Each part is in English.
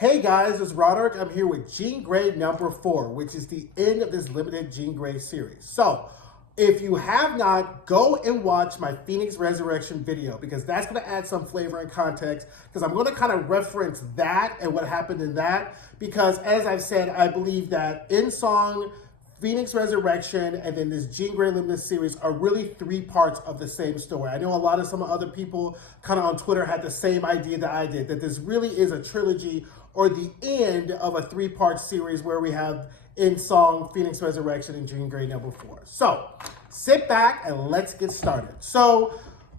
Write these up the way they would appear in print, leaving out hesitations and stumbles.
Hey guys, it's Roderick. I'm here with Jean Grey number 4, which is the end of this limited Jean Grey series. So, if you have not, go and watch my Phoenix Resurrection video because that's going to add some flavor and context because I'm going to kind of reference that and what happened in that because as I've said, I believe that in song, Phoenix Resurrection, and then this Jean Grey Limited series are really 3 parts of the same story. I know a lot of some other people kind of on Twitter had the same idea that I did, that this really is a trilogy or the end of a 3-part series where we have in song Phoenix Resurrection and Jean Grey number 4. So sit back and let's get started. So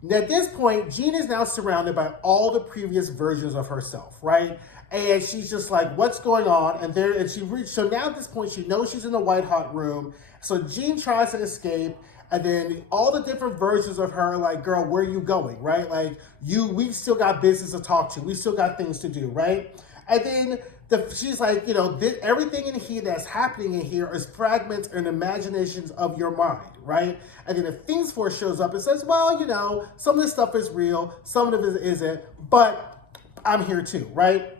at this point, Jean is now surrounded by all the previous versions of herself, right? And she's just like, what's going on? So now at this point, she knows she's in the white hot room. So Jean tries to escape. And then all the different versions of her, like, girl, where are you going, right? Like, we still got business to talk to. We still got things to do, right? And then she's like, everything in here that's happening in here is fragments and imaginations of your mind, right? And then the Phoenix Force shows up and says, well, some of this stuff is real, some of it isn't, but I'm here too, right?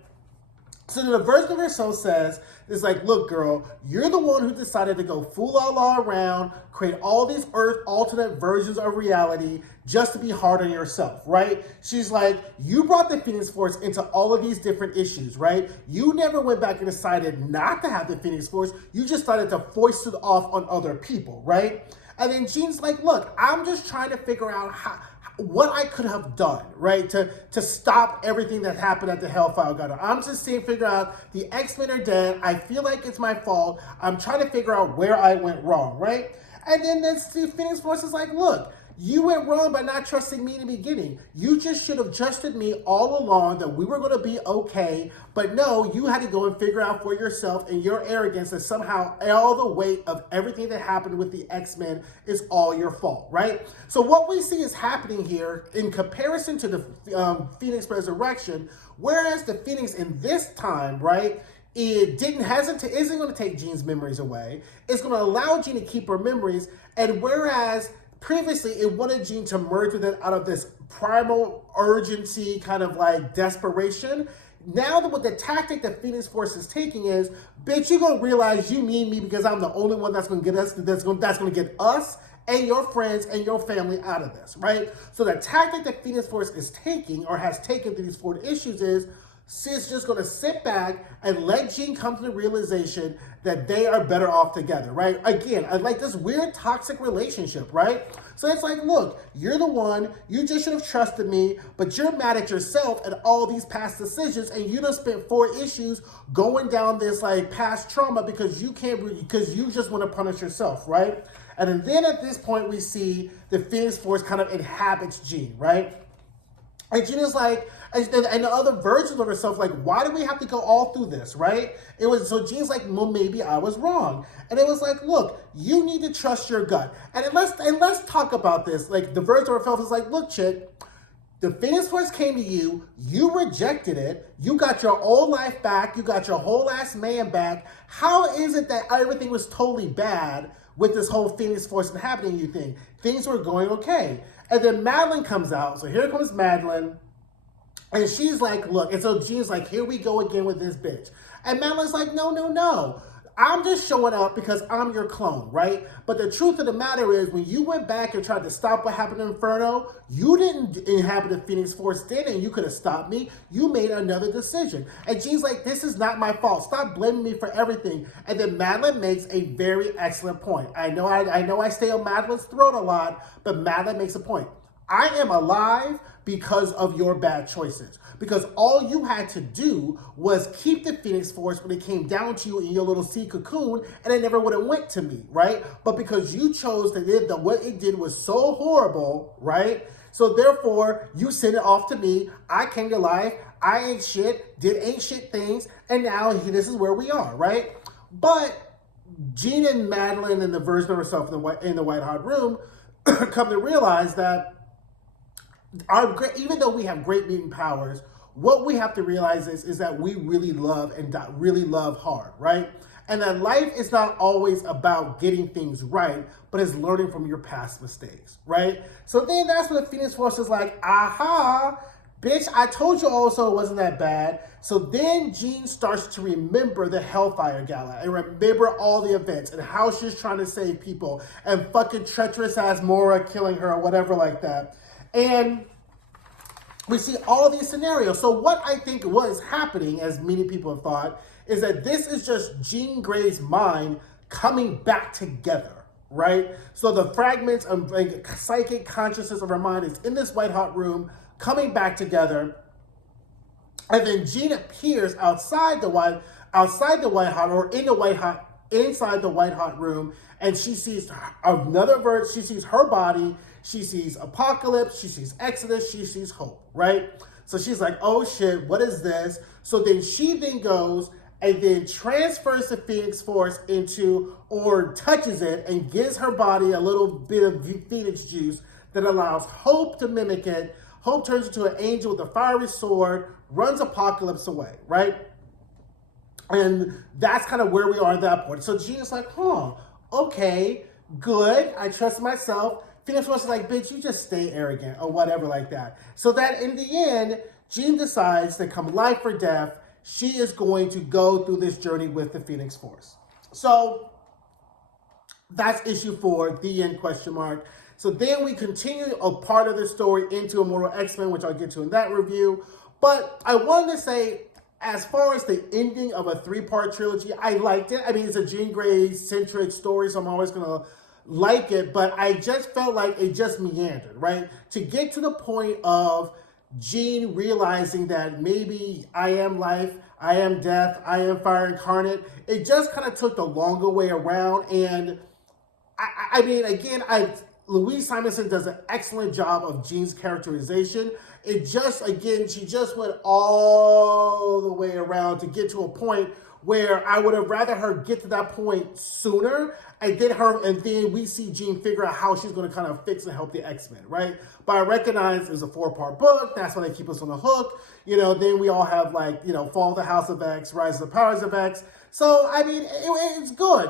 So the version of herself says, it's like, look, girl, you're the one who decided to go fool all around, create all these Earth alternate versions of reality just to be hard on yourself, right? She's like, you brought the Phoenix Force into all of these different issues, right? You never went back and decided not to have the Phoenix Force. You just started to foist it off on other people, right? And then Jean's like, look, I'm just trying to figure out what I could have done, right, to stop everything that happened at the Hellfire Gala. I'm just figure out the X-Men are dead. I feel like it's my fault. I'm trying to figure out where I went wrong, right? And then the Phoenix Force is like, look, you went wrong by not trusting me in the beginning. You just should have trusted me all along that we were going to be okay. But no, you had to go and figure out for yourself and your arrogance that somehow all the weight of everything that happened with the X-Men is all your fault, right? So what we see is happening here in comparison to the Phoenix Resurrection, whereas the Phoenix in this time, right, isn't going to take Jean's memories away. It's going to allow Jean to keep her memories. And whereas previously, it wanted Jean to merge with it out of this primal urgency, kind of like desperation. Now, what the tactic that Phoenix Force is taking is, bitch, you're gonna realize you need me because I'm the only one that's gonna get us, that's gonna get us and your friends and your family out of this, right? So the tactic that Phoenix Force is taking or has taken through these 4 issues is, she's just going to sit back and let Jean come to the realization that they are better off together, right? Again, I like this weird toxic relationship, right? So it's like, look, you're the one, you just should have trusted me, but you're mad at yourself and all these past decisions, and you done spent 4 issues going down this like past trauma because you just want to punish yourself, right? And then at this point, we see the Phoenix Force kind of inhabits Jean, right? And Jean is like, and the other versions of herself, like, why do we have to go all through this, right? So Jean's like, well, maybe I was wrong. And it was like, look, you need to trust your gut. And let's talk about this. Like, the version of herself is like, look, chick, the Phoenix Force came to you, you rejected it, you got your old life back, you got your whole ass man back. How is it that everything was totally bad with this whole Phoenix Force inhabiting you thing? Things were going okay. And then Madeline comes out. So here comes Madeline. And she's like, look, and so Jean's like, here we go again with this bitch. And Madeline's like, no. I'm just showing up because I'm your clone, right? But the truth of the matter is, when you went back and tried to stop what happened in Inferno, you didn't inhabit the Phoenix Force then, and you could have stopped me. You made another decision. And Jean's like, this is not my fault. Stop blaming me for everything. And then Madeline makes a very excellent point. I know I stay on Madeline's throat a lot, but Madeline makes a point. I am alive because of your bad choices. Because all you had to do was keep the Phoenix Force when it came down to you in your little sea cocoon, and it never would have went to me, right? But because you chose what it did was so horrible, right? So therefore, you sent it off to me. I came to life. I ain't shit, did ain't shit things, and now this is where we are, right? But Jean and Madeline and the version of herself in the White Hot Room come to realize that even though we have great mutant powers, what we have to realize is that we really love and really love hard, right? And that life is not always about getting things right, but it's learning from your past mistakes, right? So then that's when the Phoenix Force is like, aha, Bitch, I told you also it wasn't that bad. So then Jean starts to remember the Hellfire Gala and remember all the events and how she's trying to save people and fucking treacherous ass Mora killing her or whatever like that. And we see all these scenarios. So what I think was happening, as many people have thought, is that this is just Jean Grey's mind coming back together, right? So the fragments of like, psychic consciousness of her mind is in this white hot room, coming back together, and then Jean appears outside the white hot, or in the white hot, inside the white hot room, and she sees another verse. She sees her body. She sees Apocalypse. She sees Exodus. She sees Hope. Right. So she's like, "Oh shit, what is this?" So then she goes and then transfers the Phoenix Force into, or touches it and gives her body a little bit of Phoenix juice that allows Hope to mimic it. Hope turns into an angel with a fiery sword, runs Apocalypse away, right? And that's kind of where we are at that point. So Jean is like, okay, good. I trust myself. Phoenix Force is like, bitch, you just stay arrogant or whatever like that. So that in the end, Jean decides that come life or death, she is going to go through this journey with the Phoenix Force. So that's issue 4, the end question mark. So then we continue a part of the story into Immortal X-Men, which I'll get to in that review. But I wanted to say, as far as the ending of a 3-part trilogy, I liked it. I mean, it's a Jean Grey-centric story, so I'm always going to like it. But I just felt like it just meandered, right? To get to the point of Jean realizing that maybe I am life, I am death, I am fire incarnate, it just kind of took the longer way around. And I mean, again, Louise Simonson does an excellent job of Jean's characterization. It just, again, she just went all the way around to get to a point where I would have rather her get to that point sooner, and then we see Jean figure out how she's going to kind of fix and help the X-Men, right? But I recognize it's a 4-part book. That's why they keep us on the hook. Then we all have Fall of the House of X, Rise of the Powers of X. So, I mean, it's good,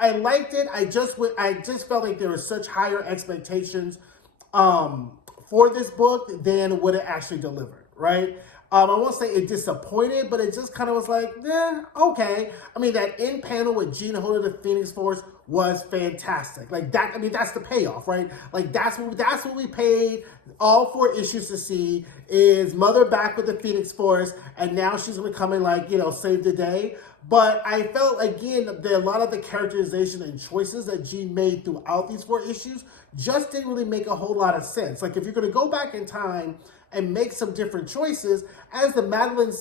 I liked it. I just felt like there were such higher expectations for this book than what it actually delivered, right? I won't say it disappointed, but it just kind of was like, okay. I mean, that end panel with Jean holding the Phoenix Force was fantastic. Like that, I mean, that's the payoff, right? Like that's what we paid all 4 issues to see, is Mother back with the Phoenix Force, and now she's gonna come in save the day. But I felt, again, that a lot of the characterization and choices that Jean made throughout these 4 issues just didn't really make a whole lot of sense. Like, if you're going to go back in time and make some different choices, as the Madeline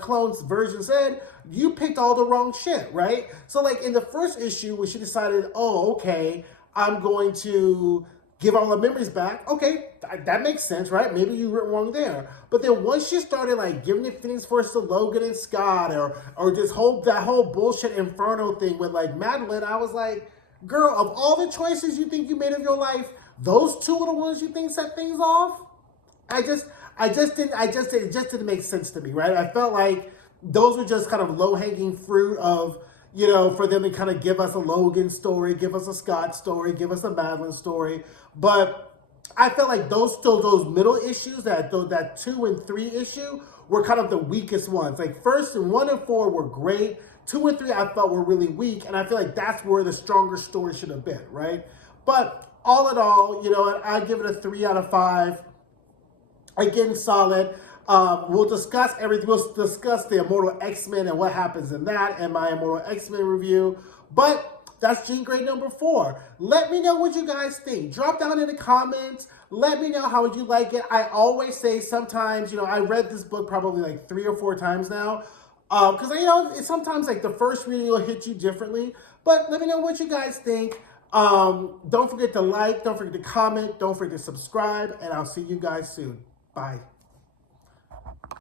clone's version said, you picked all the wrong shit, right? So, like, in the first issue, when she decided, okay, I'm going to give all the memories back. Okay, that makes sense, right? Maybe you were wrong there. But then once she started giving the Phoenix Force to Logan and Scott, or that whole bullshit Inferno thing with Madeline, I was like, girl, of all the choices you think you made of your life, those 2 are the ones you think set things off. It just didn't make sense to me, right? I felt like those were just kind of low-hanging fruit of, for them to kind of give us a Logan story, give us a Scott story, give us a Madeline story. But I felt like those middle issues, that 2 and 3 issue, were kind of the weakest ones. Like, first and 1 and 4 were great. 2 and 3 I felt were really weak, and I feel like that's where the stronger story should have been, right? But all in all, I give it a 3 out of 5. Again, solid. We'll discuss everything. We'll discuss the Immortal X-Men and what happens in that and my Immortal X-Men review. But that's Jean Grey number 4. Let me know what you guys think. Drop down in the comments. Let me know how would you like it. I always say sometimes, I read this book probably 3 or 4 times now. Because, it's sometimes the first reading will hit you differently. But let me know what you guys think. Don't forget to like. Don't forget to comment. Don't forget to subscribe. And I'll see you guys soon. Bye.